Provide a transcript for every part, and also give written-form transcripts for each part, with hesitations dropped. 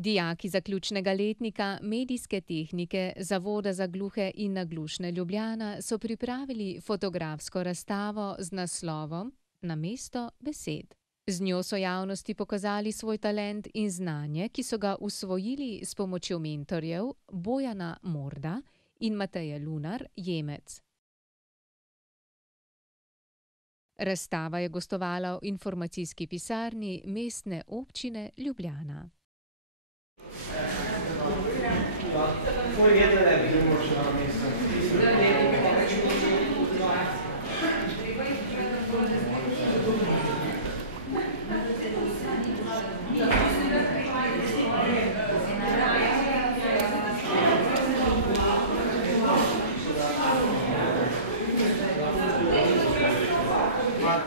Dijaki zaključnega letnika medijske tehnike Zavoda za gluhe in naglušne Ljubljana so pripravili fotografsko razstavo z naslovom Namesto besed. Z njo so javnosti pokazali svoj talent in znanje, ki so ga usvojili s pomočjo mentorjev Bojana Morda in Mateje Lunar Jemec. Razstava je gostovala v informacijski pisarni Mestne občine Ljubljana.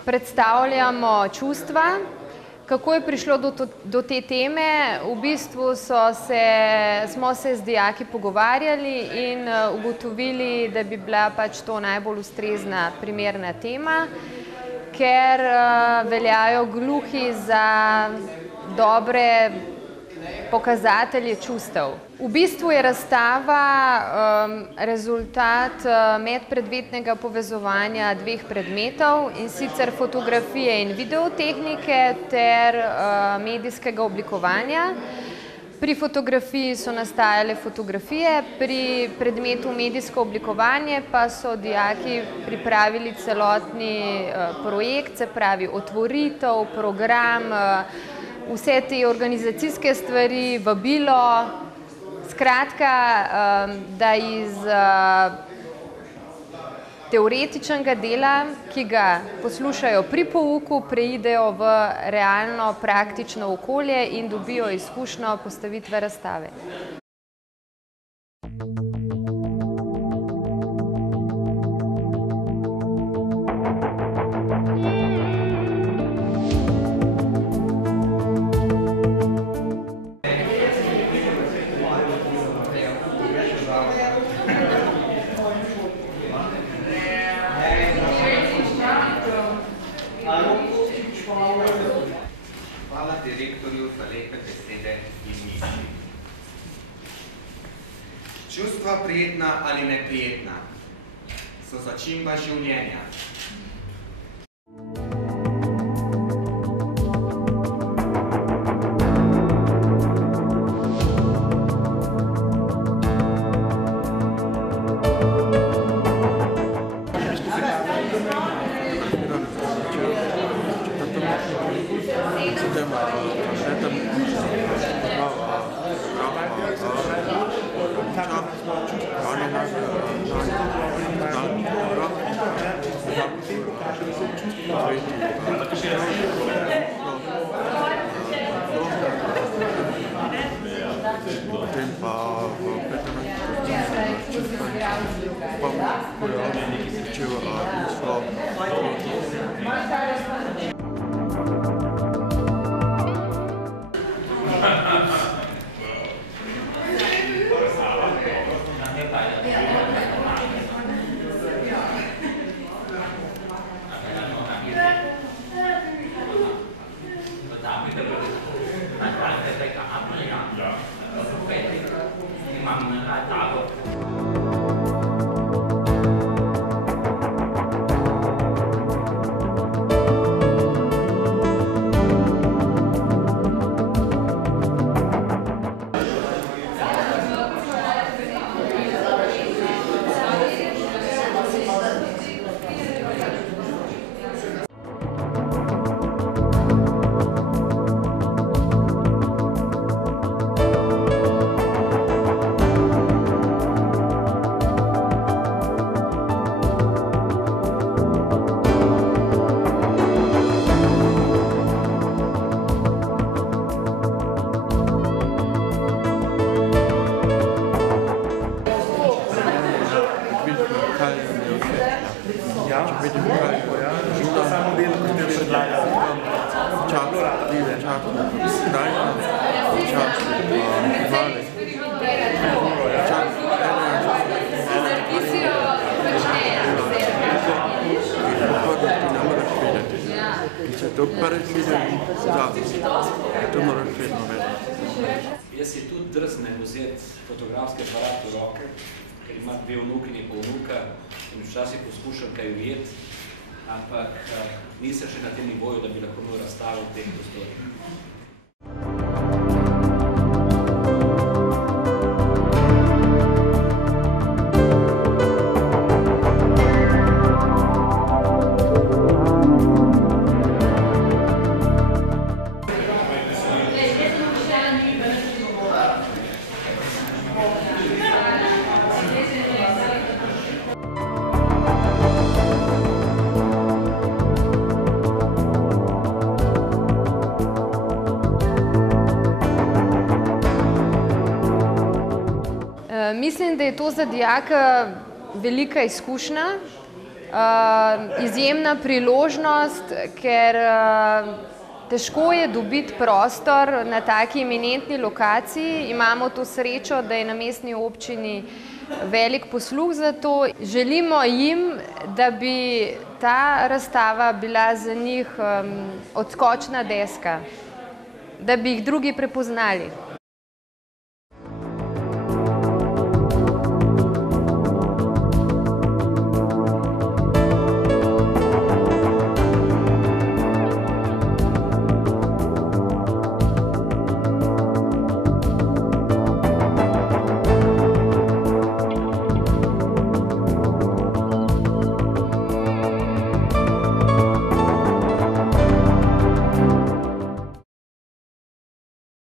Predstavljamo čustva. Kako je prišlo do te teme? V bistvu smo se z dijaki pogovarjali in ugotovili, da bi bila pač to najbolj ustrezna, primerna tema, ker veljajo gluhi za dobre pokazatelje čustev. V bistvu je razstava rezultat medpredmetnega povezovanja dveh predmetov, in sicer fotografije in videotehnike ter medijskega oblikovanja. Pri fotografiji so nastajale fotografije, pri predmetu medijsko oblikovanje pa so dijaki pripravili celotni projekt, se pravi otvoritev, program, vse te organizacijske stvari, vabilo. Skratka, da iz teoretičnega dela, ki ga poslušajo pri pouku, preidejo v realno praktično okolje in dobijo izkušnjo postavitve razstave. Hvala direktorju za lepe besede in misli. Čustva prijetna ali neprijetna so začimba življenja. To To prvič vidim, to moraš vedno vedeti. Jaz si tudi drznem vzeti fotografski aparat v roke, ker ima 2 vnukinji pa vnuka in včasih poskušam kaj ujeti, ampak nisem še na tem nivoju, da bi lahko imel razstavo v teh prostorih. Mislim, da je to za dijaka velika izkušnja, izjemna priložnost, ker težko je dobiti prostor na taki eminentni lokaciji. Imamo to srečo, da je na mestni občini velik posluh za to. Želimo jim, da bi ta razstava bila za njih odskočna deska, da bi jih drugi prepoznali.